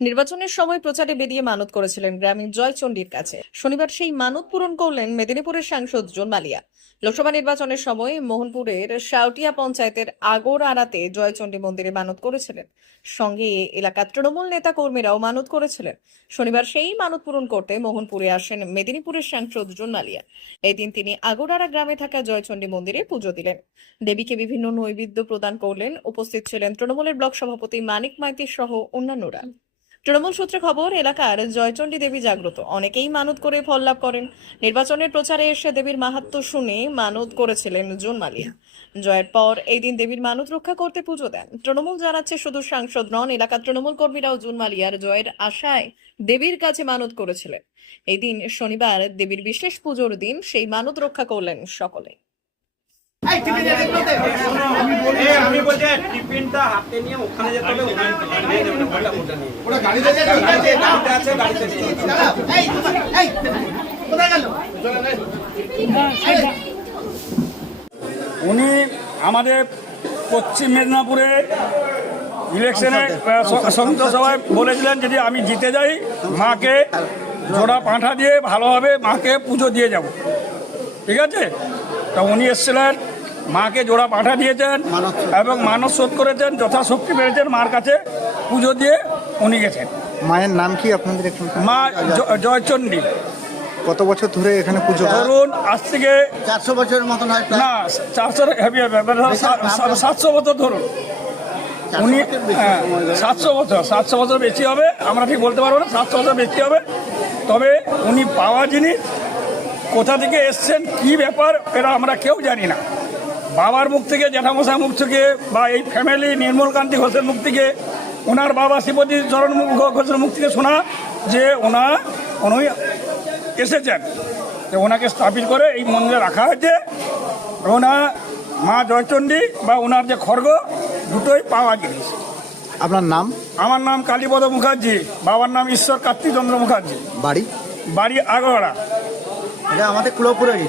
নির্বাচনের সময় প্রচারে বেরিয়ে মানত করেছিলেন গ্রামীণ জয়চণ্ডীর কাছে। শনিবার সেই মানত পূরণ করলেন মেদিনীপুরের সাংসদ জোন মালিয়া লোকসভা নির্বাচনের সময় মোহনপুরের শাউটিয়া পঞ্চায়েতের আগর আড়াতে জয়চণ্ডী মন্দিরে মানত করেছিলেন। সঙ্গে এলাকার তৃণমূল নেতা কর্মীরাও মানত করেছিলেন। শনিবার সেই মানত পূরণ করতে মোহনপুরে আসেন মেদিনীপুরের সাংসদ জোন মালিয়া এই দিন তিনি আগরাড়া গ্রামে থাকা জয়চণ্ডী মন্দিরে পুজো দিলেন। দেবীকে বিভিন্ন নৈবেদ্য প্রদান করলেন। উপস্থিত ছিলেন তৃণমূলের ব্লক সভাপতি মানিক মাইতি সহ অন্যান্যরা। তৃণমূল সূত্রে খবর, এলাকার জয়চণ্ডী দেবী জাগ্রত। অনেকেই মানত করে ফল লাভ করেন। নির্বাচনের প্রচারে এসে দেবীর মাহাত্ম শুনে মানত করেছিলেন জুন মালিয়া। জয়ের পর এই দিন দেবীর মানত রক্ষা করতে পুজো দেন। তৃণমূল জানাচ্ছে শুধু সাংসদ নন, এলাকার তৃণমূল কর্মীরাও জুন মালিয়ার জয়ের আশায় দেবীর কাছে মানত করেছিলেন। এই দিন শনিবার দেবীর বিশেষ পুজোর দিন সেই মানত রক্ষা করলেন সকলে। আমি বলছি টিফিনটা হাতে নিয়ে ওখানে যেতে হবে ওটা গাড়িতে আছে গাড়িতে কোথায় গেল? উনি আমাদের পশ্চিম মেদিনীপুরে ইলেকশনে সংসদ সভায় বলেছিলেন যদি আমি জিতে যাই মাকে জোড়া পাঁঠা দিয়ে ভালোভাবে মাকে পুজো দিয়ে যাব। ঠিক আছে? তা উনি এসেছিলেন মাকে জোড়া পাঁঠা দিয়েছেন এবং মানস শোধ করেছেন যথাশক্তি পেরেছেন মার কাছে পুজো দিয়ে উনি গেছেন মায়ের নাম কি আপনাদের একটু মা জয়চণ্ডী কত বছর ধরে এখানে পুজো? ধরুন আজ থেকে চারশো বছরের মতন হয়। না চারশো হেভি সাতশো বছর ধরুন উনি হ্যাঁ। সাতশো বছর সাতশো বছর বেশি হবে আমরা ঠিক বলতে পারব না সাতশো বছর বেশি হবে তবে উনি পাওয়া জিনিস কোথা থেকে এসছেন কি ব্যাপার এরা আমরা কেউ জানি না বাবার মুখ থেকে জ্যাঠামশাই মুখ থেকে বা এই ফ্যামিলি নির্মলকান্তি ঘোষের মুখ থেকে ওনার বাবা শিবতী চরণ মুখ ঘোষের মুখ থেকে শোনা যে ওনা উনি এসেছেন। যে ওনাকে স্থাপিত করে এই মন্দিরে রাখা হয়েছে। ওনা মা জয়চণ্ডী বা ওনার যে খড়গ দুটোই পাওয়া জিনিস আপনার নাম? আমার নাম কালীপদ মুখার্জি বাবার নাম ঈশ্বর কার্তিকচন্দ্র মুখার্জি। বাড়ি? বাড়ি আগড়া এটা আমাদের কুলপুরেরই।